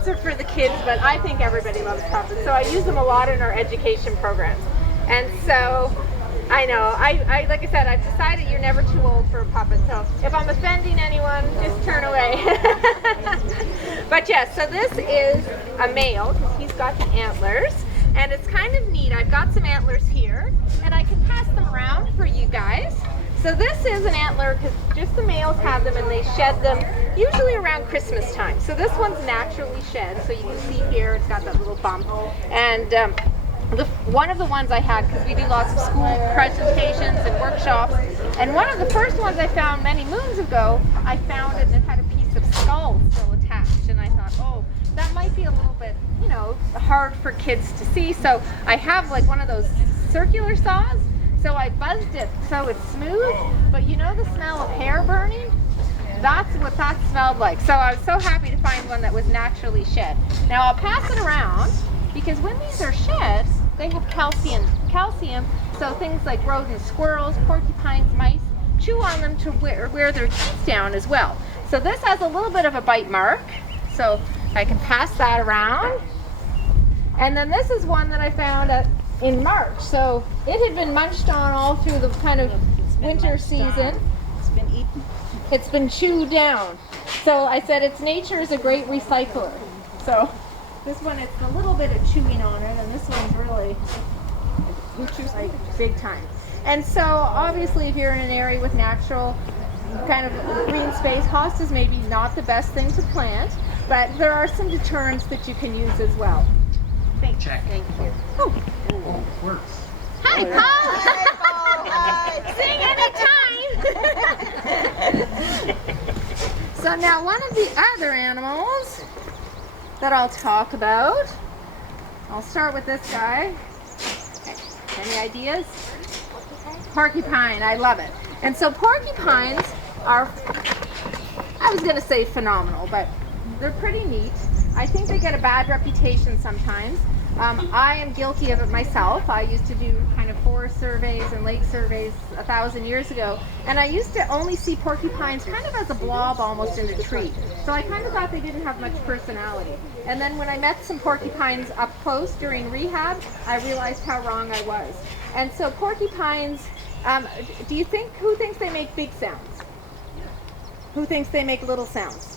puppets are for the kids, but I think everybody loves puppets. So I use them a lot in our education programs. And so I know, I like I said, I've decided you're never too old for a puppet. So if I'm offending anyone, just turn away. But yes, so this is a male. He's got the antlers. And it's kind of neat. I've got some antlers here, and I can pass them around for you guys. So this is an antler because just the males have them, and they shed them usually around Christmas time. So this one's naturally shed. So you can see here it's got that little bump. And one of the ones I had, because we do lots of school presentations and workshops, and one of the first ones I found many moons ago, I found it and it had a piece of skull still attached. And I thought, oh, that might be a little bit, you know, hard for kids to see. So I have like one of those circular saws. So I buzzed it so it's smooth. But you know the smell of hair burning? That's what that smelled like. So I was so happy to find one that was naturally shed. Now I'll pass it around because when these are shed, they have calcium. So things like rodents, squirrels, porcupines, mice chew on them to wear their teeth down as well. So this has a little bit of a bite mark. So I can pass that around. And then this is one that I found in March. So it had been munched on all through the kind of winter season. It's been eaten. It's been chewed down. So I said nature is a great recycler. So this one, it's a little bit of chewing on it, and this one's really like big time. And so obviously if you're in an area with natural kind of green space, hosta is maybe not the best thing to plant. But there are some deterrents that you can use as well. Thank you. Oh, Works. Hi, Paul. Hi, Paul. Sing anytime. So now one of the other animals that I'll talk about, I'll start with this guy. Okay. Any ideas? Porcupine. I love it. And so porcupines are, I was going to say phenomenal, but they're pretty neat. I think they get a bad reputation sometimes. I am guilty of it myself. I used to do kind of forest surveys and lake surveys 1,000 years ago, and I used to only see porcupines kind of as a blob almost in a tree. So I kind of thought they didn't have much personality. And then when I met some porcupines up close during rehab, I realized how wrong I was. And so porcupines, who thinks they make big sounds? Who thinks they make little sounds?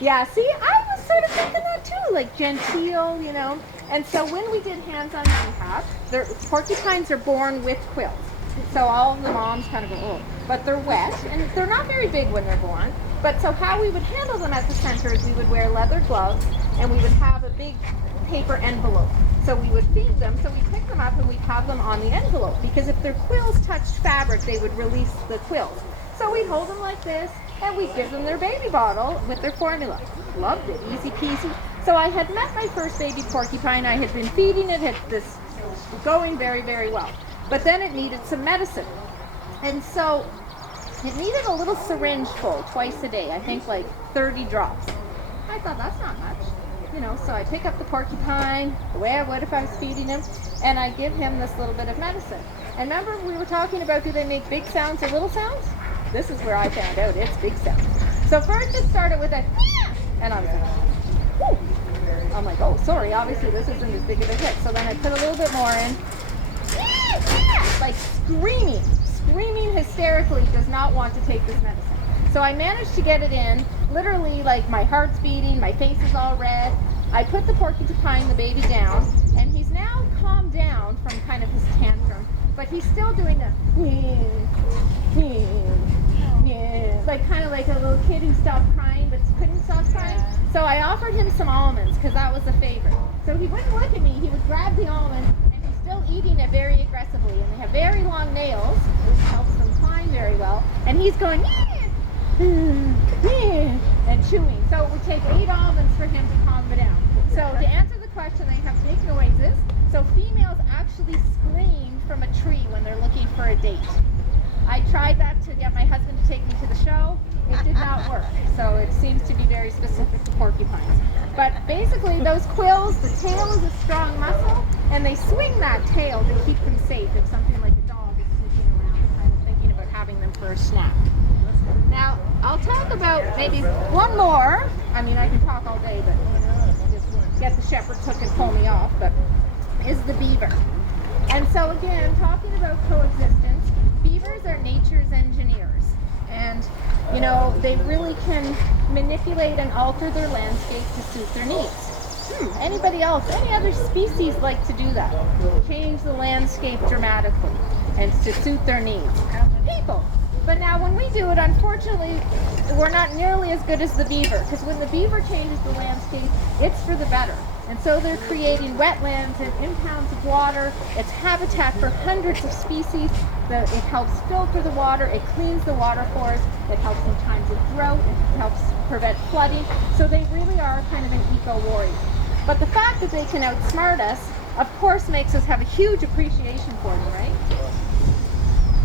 Yeah, see, I was sort of thinking that too, like genteel, you know. And so when we did hands-on rehab, porcupines are born with quills. So all of the moms kind of go, oh, but they're wet, and they're not very big when they're born. But so how we would handle them at the center is we would wear leather gloves, and we would have a big paper envelope. So we would feed them, so we'd pick them up and we'd have them on the envelope, because if their quills touched fabric, they would release the quills. So we'd hold them like this, and we'd give them their baby bottle with their formula. Loved it, easy peasy. So I had met my first baby porcupine. I had been feeding it, this going very, very well. But then it needed some medicine. And so it needed a little syringe full twice a day, I think like 30 drops. I thought, that's not much. You know, so I pick up the porcupine, the way I would if I was feeding him, and I give him this little bit of medicine. And remember we were talking about, do they make big sounds or little sounds? This is where I found out it's big sounds. So first it started with a, and I was like, whoo. I'm like, oh, sorry, obviously this isn't as big of a hit. So then I put a little bit more in. Like screaming hysterically, does not want to take this medicine. So I managed to get it in, literally like my heart's beating, my face is all red. I put the porcupine, the baby, down, and he's now calmed down from kind of his tantrum, but he's still doing the like kind of like a little kid who stopped crying but couldn't stop crying. So I offered him some almonds because that was a favorite. So he wouldn't look at me, he would grab the almond, and he's still eating it very aggressively, and they have very long nails, which helps them climb very well, and he's going and chewing. So it would take 8 almonds for him to calm it down. So to answer the question, they have big noises. So females actually scream from a tree when they're looking for a date. I tried that to get my husband to take me to the show. It did not work. So it seems to be very specific to porcupines. But basically those quills, the tail is a strong muscle, and they swing that tail to keep them safe if something like a dog is sneaking around, kind of thinking about having them for a snack. Now, I'll talk about maybe one more I mean, I can talk all day, but just get the shepherd hook and pull me off, but is the beaver. And so again, talking about coexistence, beavers are nature's engineers. And, you know, they really can manipulate and alter their landscape to suit their needs. Anybody else, any other species like to do that? Change the landscape dramatically and to suit their needs. People. But now when we do it, unfortunately, we're not nearly as good as the beaver, because when the beaver changes the landscape, it's for the better. And so they're creating wetlands and impounds of water. It's habitat for hundreds of species. It helps filter the water. It cleans the water for us. It helps in times of drought. It helps prevent flooding. So they really are kind of an eco-warrior. But the fact that they can outsmart us, of course, makes us have a huge appreciation for them, right?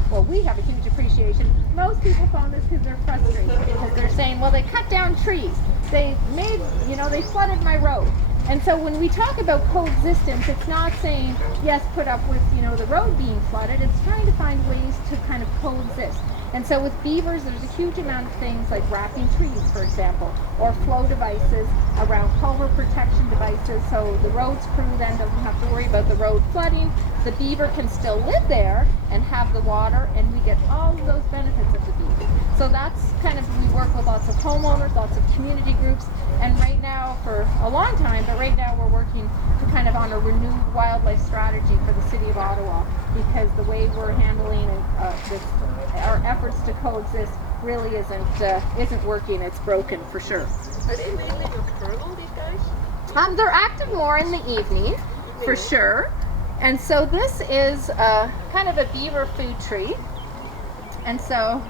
Well, we have a huge appreciation. Most people found this because they're frustrated, because they're saying, well, they cut down trees. They made, you know, they flooded my road. And so when we talk about coexistence, it's not saying, yes, put up with, you know, the road being flooded. It's trying to find ways to kind of coexist. And so with beavers, there's a huge amount of things like wrapping trees, for example, or flow devices around culvert protection devices, so the road's crew then doesn't have to worry about the road flooding. The beaver can still live there and have the water, and we get all of those benefits of the beaver. So that's kind of, we work with lots of homeowners, lots of community groups, and right now, for a long time, but right now we're working to kind of on a renewed wildlife strategy for the city of Ottawa, because the way we're handling our efforts to coexist really isn't working. It's broken for sure. Are they mainly nocturnal, these guys? They're active more in the evening, for sure. And so this is kind of a beaver food tree. And so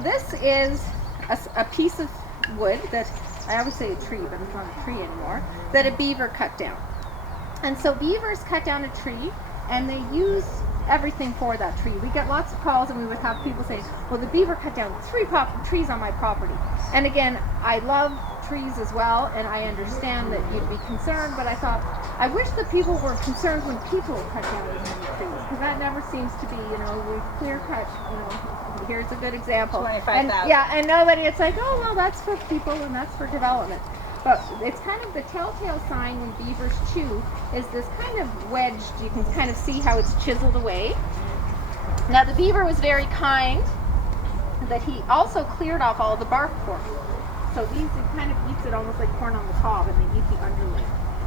this is a piece of wood that, I always say a tree, but it's not a tree anymore, that a beaver cut down. And so beavers cut down a tree, and they use everything for that tree. We get lots of calls, and we would have people say, well, the beaver cut down 3 trees on my property. And again, I love trees as well, and I understand that you'd be concerned, but I thought, I wish that people were concerned when people cut down as many trees, because that never seems to be, you know, we clear cut, you know, here's a good example. 25,000. Yeah, and nobody, it's like, oh, well, that's for people and that's for development. But it's kind of the telltale sign when beavers chew is this kind of wedged, you can kind of see how it's chiseled away. Now the beaver was very kind that he also cleared off all the bark for me. So these, it kind of eats it almost like corn on the cob, and they eat the underlay.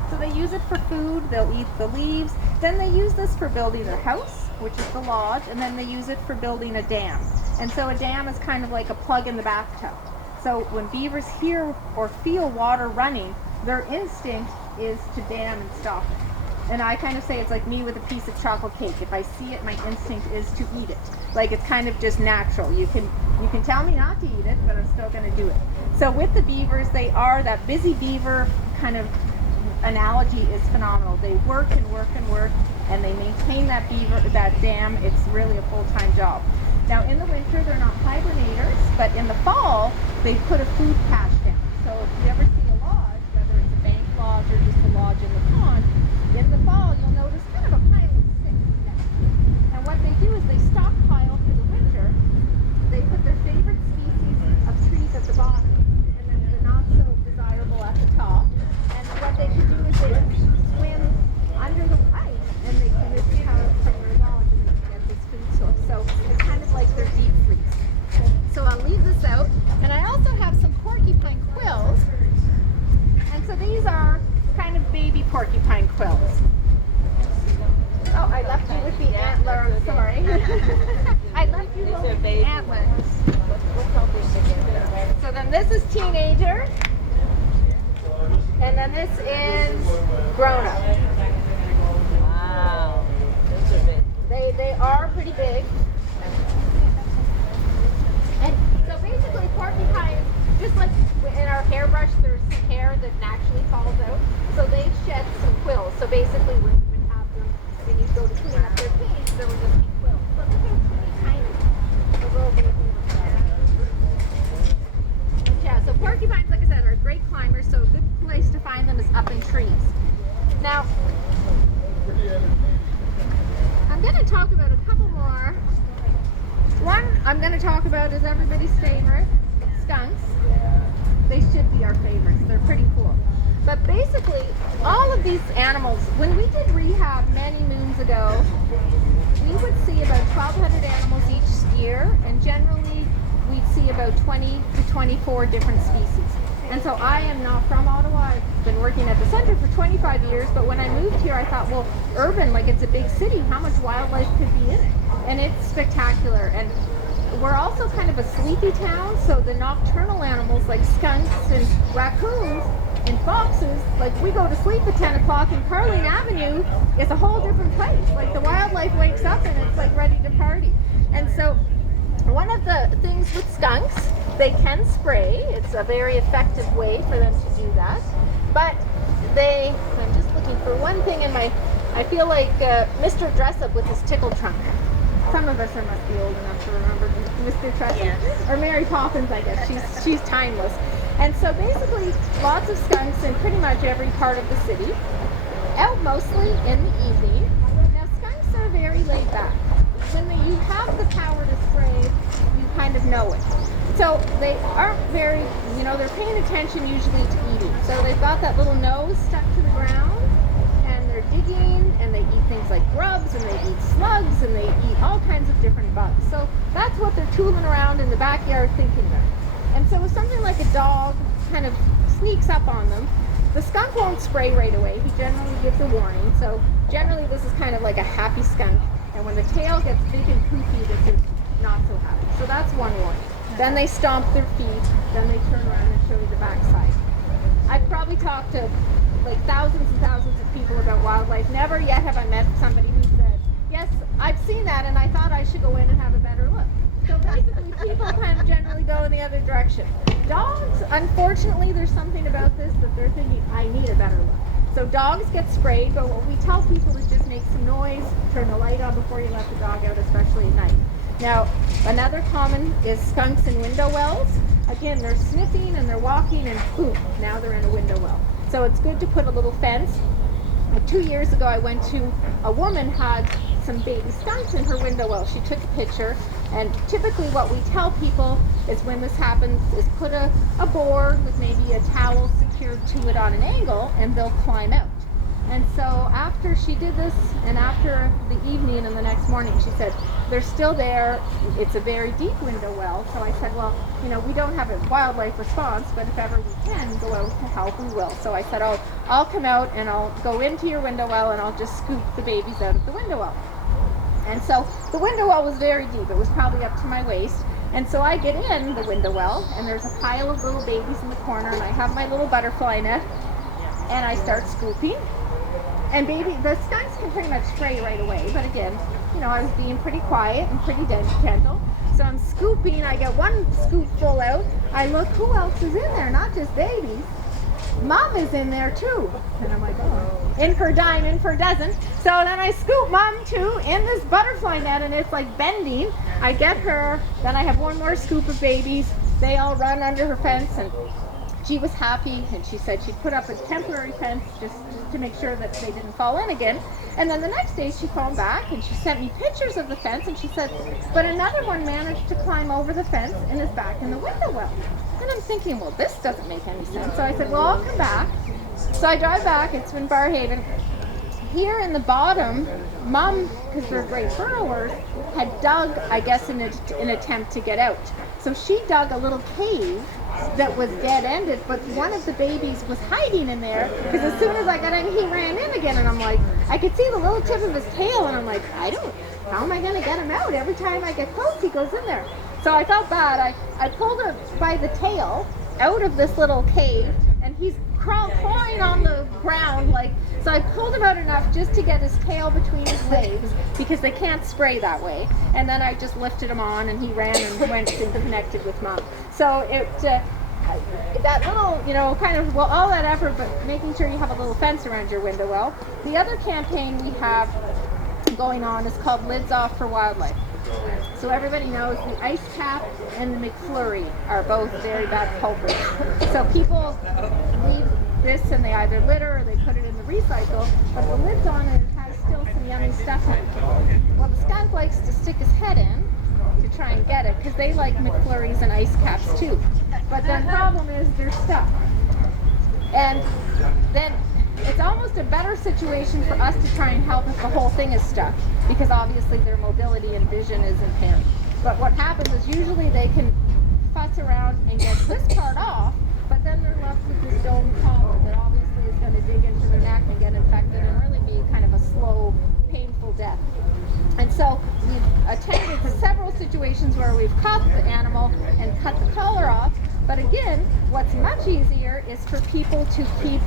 So they use it for food, they'll eat the leaves, then they use this for building their house, which is the lodge, and then they use it for building a dam. And so a dam is kind of like a plug in the bathtub. So when beavers hear or feel water running, their instinct is to dam and stop it. And I kind of say it's like me with a piece of chocolate cake. If I see it, my instinct is to eat it. Like it's kind of just natural. You can tell me not to eat it, but I'm still going to do it. So with the beavers, they are that busy beaver kind of analogy is phenomenal. They work and work and work, and they maintain that dam. It's really a full-time job. Now in the winter, they're not hibernators, but in the fall, they put a food cache down. So if you ever see a lodge, whether it's a bank lodge or just a lodge in the pond, in the fall, you'll notice kind of a pile of sticks next to it. And what they do is they stockpile for the winter. They put their favorite species of trees at the bottom, and then the not so desirable at the top. And what they can do is they swim under the ice, and they can just come from their lodge and they can get this food source. So it's kind of like their deep freeze. So I'll leave this out. And I also have some porcupine quills. And so these are kind of baby porcupine quills. Oh, I left you with the antler. Sorry. I left you with the antlers. So then this is teenager. And then this is grown up. Wow. Those are big. They are pretty big. And so basically porcupines, just like in our hairbrush, there's some hair that naturally falls out. So they shed some quills. So basically when you would have them, when you go to clean up their cage, there would just be quills. But look how tiny, the little baby. Yeah, so porcupines, like I said, are great climbers. So a good place to find them is up in trees. Now, I'm going to talk about a couple more. One I'm going to talk about is everybody's favorite, skunks. They should be our favorites. But basically, all of these animals, when we did rehab many moons ago, we would see about 1,200 animals each year, and generally we'd see about 20 to 24 different species. And so I am not from Ottawa. I've been working at the center for 25 years, but when I moved here, I thought, well, urban, like it's a big city, how much wildlife could be in it? And it's spectacular. And we're also kind of a sleepy town, so the nocturnal animals like skunks and raccoons and foxes, like we go to sleep at 10 o'clock, and Carling Avenue is a whole different place. Like the wildlife wakes up and it's like ready to party. And so one of the things with skunks, they can spray. It's a very effective way for them to do that. But I'm just looking for one thing in my, I feel like Mr. Dressup with his tickle trunk. Some of us must be old enough to remember Mr. Dressup. Yes. Or Mary Poppins, I guess. She's timeless. And so basically, lots of skunks in pretty much every part of the city, out mostly in the evening. Now, skunks are very laid back. When you have the power to spray, you kind of know it. So they aren't very, they're paying attention usually to eating. So they've got that little nose stuck to the ground, and they're digging, and they eat things like grubs, and they eat slugs, and they eat all kinds of different bugs. So that's what they're tooling around in the backyard thinking of. And so if something like a dog kind of sneaks up on them, the skunk won't spray right away. He generally gives a warning. So generally this is kind of like a happy skunk. And when the tail gets big and poofy, this is not so happy. So that's one warning. Then they stomp their feet. Then they turn around and show you the backside. I've probably talked to like thousands and thousands of people about wildlife. Never yet have I met somebody who said, yes, I've seen that and I thought I should go in and have a better look. So basically people kind of generally go in the other direction. Dogs, unfortunately, there's something about this that they're thinking, I need a better look. So dogs get sprayed, but what we tell people is just make some noise, turn the light on before you let the dog out, especially at night. Now, another common is skunks in window wells. Again, they're sniffing and they're walking and boom, now they're in a window well. So it's good to put a little fence. 2 years ago, I went to, a woman had some baby skunks in her window well. She took a picture, and typically what we tell people is when this happens is put a board with maybe a towel secured to it on an angle, and they'll climb out. And so after she did this, and after the evening and the next morning, she said, they're still there. It's a very deep window well. So I said, well, we don't have a wildlife response, but if ever we can go out to help, we will. So I said, I'll come out and I'll go into your window well and I'll just scoop the babies out of the window well. And so the window well was very deep. It was probably up to my waist. And so I get in the window well, and there's a pile of little babies in the corner, and I have my little butterfly net, and I start scooping. And the skunks can pretty much spray right away, but again, I was being pretty quiet and pretty gentle. So I'm scooping, I get one scoop full out, I look, who else is in there? Not just babies. Mom is in there too. And I'm like, oh, in for a dime, in for a dozen. So then I scoop Mom too in this butterfly net, and it's like bending. I get her, then I have one more scoop of babies. They all run under her fence, and she was happy, and she said she'd put up a temporary fence just to make sure that they didn't fall in again. And then the next day she phoned back and she sent me pictures of the fence, and she said, but another one managed to climb over the fence and is back in the window well. And I'm thinking, well, this doesn't make any sense. So I said, well, I'll come back. So I drive back, it's in Barrhaven. Here in the bottom, Mom, because they're great burrowers, had dug, I guess, in an attempt to get out. So she dug a little cave that was dead-ended, but one of the babies was hiding in there, because as soon as I got in, he ran in again, and I'm like, I could see the little tip of his tail, and I'm like, how am I going to get him out? Every time I get close, he goes in there. So I felt bad. I pulled him by the tail out of this little cave, and he's clawing on the ground, so I pulled him out enough just to get his tail between his legs, because they can't spray that way. And then I just lifted him on, and he ran and went and connected with Mom. So that little, all that effort, but making sure you have a little fence around your window well. The other campaign we have going on is called Lids Off for Wildlife. So everybody knows the ice cap and the McFlurry are both very bad culprits. So people leave this and they either litter or they put it in the recycle, but the lid's on and it has still some yummy stuff in it. Well, the skunk likes to stick his head in to try and get it, because they like McFlurries and ice caps too. But the problem is they're stuck. And almost a better situation for us to try and help if the whole thing is stuck, because obviously their mobility and vision is impaired. But what happens is usually they can fuss around and get this part off, but then they're left with this dome collar that obviously is going to dig into their neck and get infected and really be kind of a slow, painful death. And so we've attended several situations where we've caught the animal and cut the collar off. But again, what's much easier is for people to keep,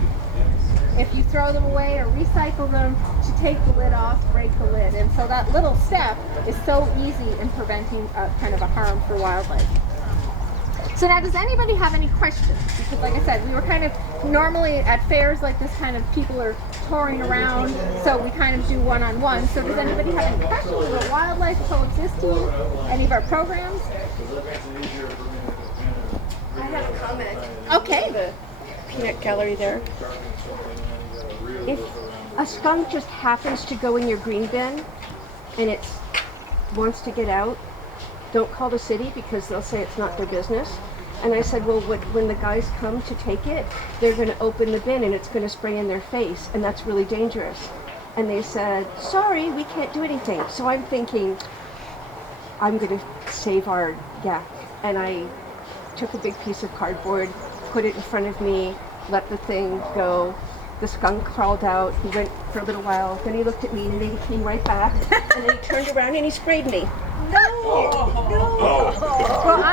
if you throw them away or recycle them, to take the lid off, break the lid. And so that little step is so easy in preventing kind of a harm for wildlife. So now, does anybody have any questions? Because like I said, we were kind of, normally at fairs like this, kind of people are touring around, so we kind of do one-on-one. So does anybody have any questions about wildlife coexisting, any of our programs? I have a comment. Okay. The peanut gallery there. If a skunk just happens to go in your green bin and it wants to get out, don't call the city because they'll say it's not their business. And I said, well, when the guys come to take it, they're going to open the bin and it's going to spray in their face, and that's really dangerous. And they said, sorry, we can't do anything. So I'm thinking, I'm going to save our yak. And I took a big piece of cardboard, put it in front of me, let the thing go. The skunk crawled out. He went for a little while. Then he looked at me, and then he came right back. And then he turned around and he sprayed me. Well,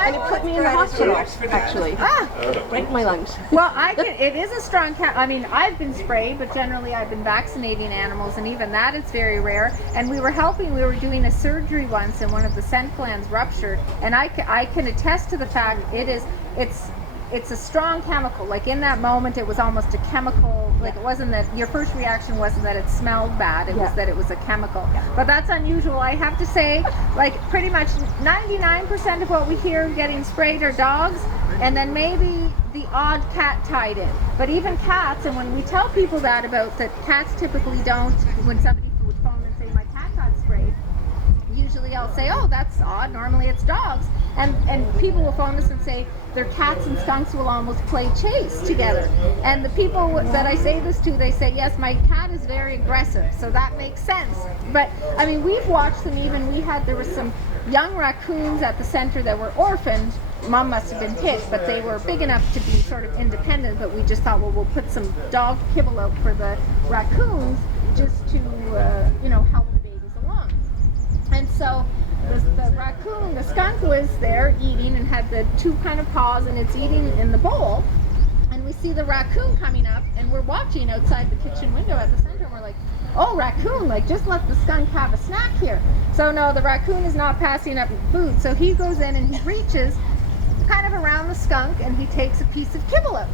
And it put me in the hospital, actually. Right in my lungs. Well, it is a strong I mean, I've been sprayed, but generally I've been vaccinating animals, and even that is very rare. And we were doing a surgery once, and one of the scent glands ruptured, and I can attest to the fact it's a strong chemical. Like in that moment, it was almost a chemical. Like it wasn't that your first reaction wasn't that it smelled bad. It was that it was a chemical. But that's unusual. I have to say, like pretty much 99% of what we hear getting sprayed are dogs, and then maybe the odd cat tied in. But even cats, and when we tell people that cats typically don't, when somebody would phone and say my cat got sprayed, usually I'll say, oh, that's odd. Normally it's dogs. And people will phone us and say their cats and skunks will almost play chase together. And the people that I say this to, they say, yes, my cat is very aggressive, so that makes sense. But I mean, we've watched them. Even there were some young raccoons at the center that were orphaned. Mom must have been picked, but they were big enough to be sort of independent. But we just thought, well, we'll put some dog kibble out for the raccoons just to help the babies along. And so the skunk was there eating and had the two kind of paws, and it's eating in the bowl. And we see the raccoon coming up, and we're watching outside the kitchen window at the center, and we're like, oh, raccoon, like just let the skunk have a snack here. So no, the raccoon is not passing up food. So he goes in and he reaches kind of around the skunk, and he takes a piece of kibble out.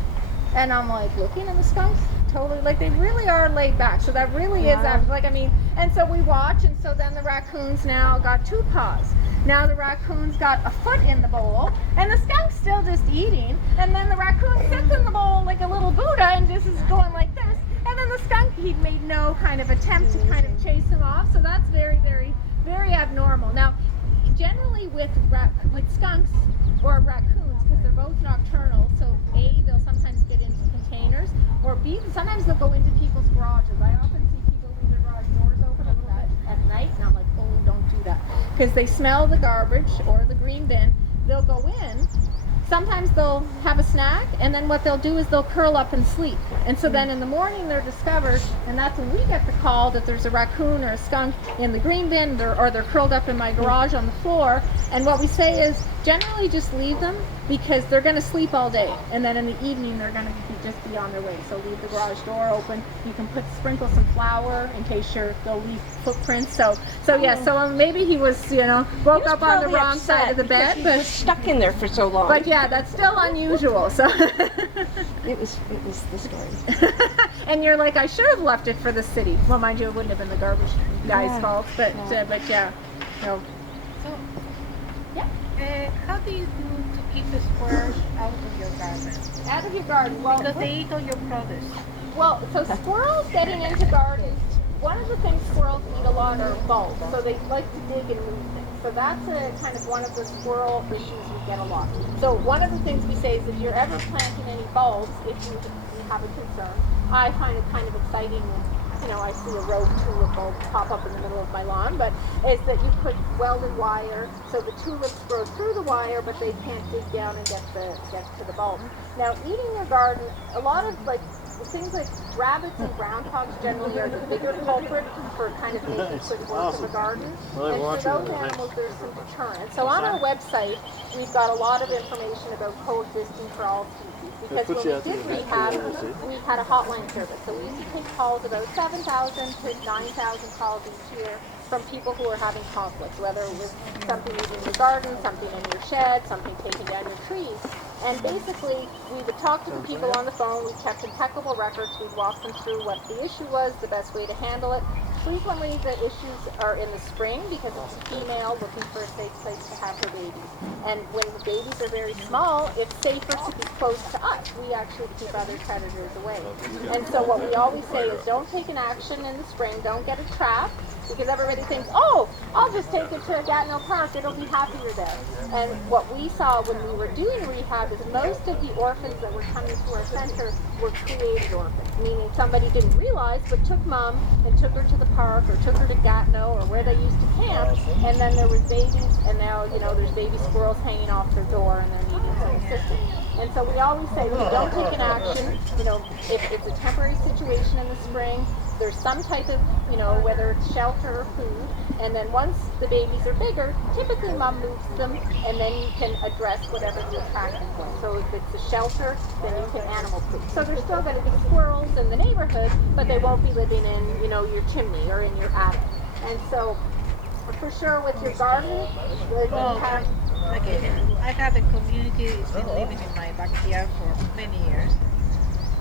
And I'm like looking at the skunks, totally, like they really are laid back. So that really is, like, I mean, and so we watch, and so then the raccoons now got two paws. Now the raccoon's got a foot in the bowl, and the skunk's still just eating, and then the raccoon sits in the bowl like a little Buddha and just is going like this, and then the skunk, he'd made no kind of attempt to kind of chase him off. So that's very, very, very abnormal. Now, generally with skunks or raccoons, because they're both nocturnal, so A, they'll sometimes get into containers, or B, sometimes they'll go into people's garages. I often see people leave their garage doors open a little bit at night, and I'm like, oh, don't do that. Because they smell the garbage or the green bin, they'll go in, sometimes they'll have a snack, and then what they'll do is they'll curl up and sleep. And so then in the morning they're discovered, and that's when we get the call that there's a raccoon or a skunk in the green bin, or they're curled up in my garage on the floor. And what we say is generally just leave them, because they're going to sleep all day, and then in the evening they're going to just be on their way. So leave the garage door open. You can sprinkle some flour in case they'll leave footprints. So maybe he was woke up on the wrong side of the bed, but was stuck in there for so long. But yeah, that's still unusual. So it was the story. And you're like, I should have left it for the city. Well, mind you, it wouldn't have been the garbage guy's fault, but yeah. No. So, how do you do to keep the squirrels out of your garden? Out of your garden? Well, Because they eat all your produce. Well, so squirrels getting into gardens, one of the things squirrels eat a lot are bulbs, so they like to dig and move things. So that's a kind of one of the squirrel issues we get a lot. So one of the things we say is if you're ever planting any bulbs, if you have a concern, I find it kind of exciting when, you know, I see a rogue tulip bulb pop up in the middle of my lawn, but is that you put welded wire so the tulips grow through the wire, but they can't dig down and get to the bulb. Now, eating your garden, a lot of like things like rabbits and groundhogs generally are the bigger culprit for kind of making quick work of a garden. And for those animals, there's some deterrent. So on our website, we've got a lot of information about coexisting for all species. Because when we did rehab, we had a hotline service. So we used to take calls, about 7,000 to 9,000 calls each year from people who are having conflicts, whether it was something eating your garden, something in your shed, something taking down your trees. And basically, we would talk to the people on the phone, we kept impeccable records, we'd walk them through what the issue was, the best way to handle it. Frequently, the issues are in the spring because it's a female looking for a safe place to have her babies. And when the babies are very small, it's safer to be close to us. We actually keep other predators away. And so what we always say is don't take an action in the spring, don't get a trap, because everybody thinks, oh, I'll just take it to Gatineau Park, it'll be happier there. And what we saw when we were doing rehab is most of the orphans that were coming to our center were created orphans, meaning somebody didn't realize but took mom and took her to the park or took her to Gatineau or where they used to camp, and then there was babies, and now, you know, there's baby squirrels hanging off their door and they're needing some assistance. And so we always say, well, don't take an action, you know, if it's a temporary situation in the spring, there's some type of, you know, whether it's shelter or food, and then once the babies are bigger, typically mom moves them, and then you can address whatever the attraction point. So if it's a shelter, then you can animal proof. So there's still going to be squirrels in the neighborhood, but they won't be living in, you know, your chimney or in your attic. And so, for sure, with your garden, I have a community that's been living in my backyard for many years.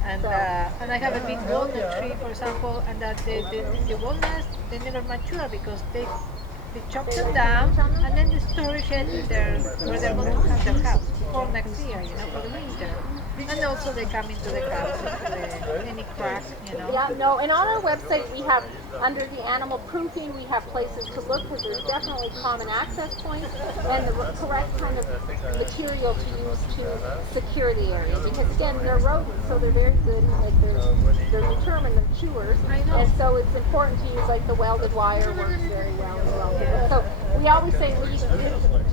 And I have a big walnut tree, for example, and that the walnuts, they never mature because they chop them down and then the storage shed is there where they're going to have their house for next year, you know, for the winter. And also they come into the house, into any crack, you know. Yeah, no, and on our website we have, under the animal proofing, we have places to look because there's definitely common access points and the correct kind of material to use to secure the area. Because again, they're rodents, so they're very good, like they're determined, they're chewers. And so it's important to use like the welded wire works very well as well. So we always say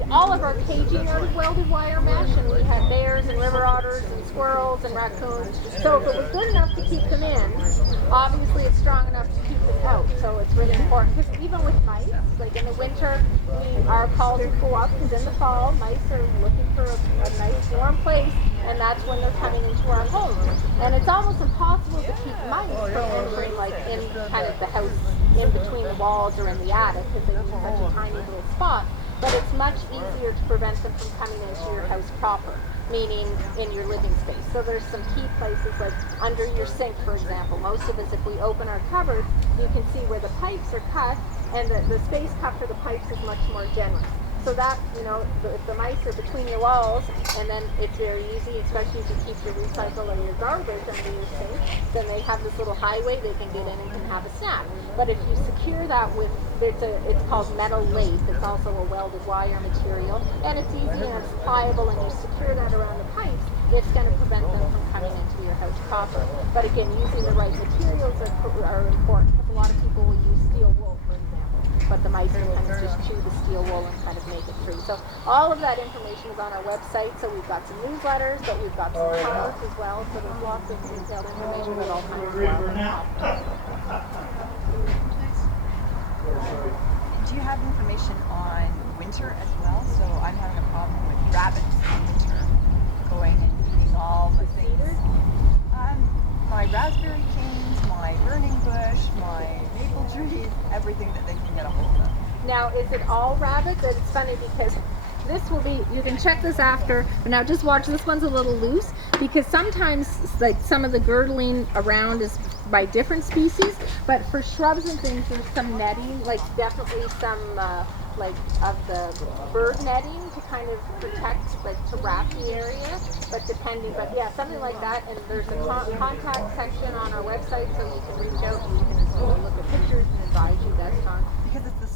all of our caging out of welded wire mesh, and we have bears and river otters and squirrels and raccoons. So if it was good enough to keep them in, obviously it's strong enough to keep them out. So it's really important, because even with mice, like in the winter, our calls would go up, because in the fall, mice are looking for a nice warm place, and that's when they're coming into our homes. And it's almost impossible to keep mice from entering like in kind of the house in between the walls or in the attic, because they use such a tiny little spot. But it's much easier to prevent them from coming into your house proper, meaning in your living space. So there's some key places like under your sink, for example. Most of us, if we open our cupboard, you can see where the pipes are cut, and the space cut for the pipes is much more generous. So that, you know, if the mice are between your walls, and then it's very easy, especially if you keep your recycle or your garbage under your sink, then they have this little highway they can get in and can have a snack. But if you secure that with, it's called metal lace, it's also a welded wire material, and it's easy and it's pliable, and you secure that around the pipes, it's going to prevent them from coming into your house proper. But again, using the right materials are important, because a lot of people will use steel wool, for example, but the mice can kind of just chew the steel wool and kind of make it through. So all of that information is on our website. So we've got some newsletters, but we've got some cards as well. So there's lots of detailed information about all kinds of wildlife. Do you have information on winter as well? So I'm having a problem with rabbits in winter going and eating all the things. My raspberry canes, my burning bush, my maple trees, everything that they can get a hold of. Now, is it all rabbits? And it's funny because this will be, you can check this after, but now just watch, this one's a little loose, because sometimes like some of the girdling around is by different species, but for shrubs and things there's some netting, like definitely some like of the bird netting to kind of protect, like to wrap the area, but yeah, something like that. And there's a contact section on our website, so you can reach out and you can look at pictures and advise you best on. Because it's the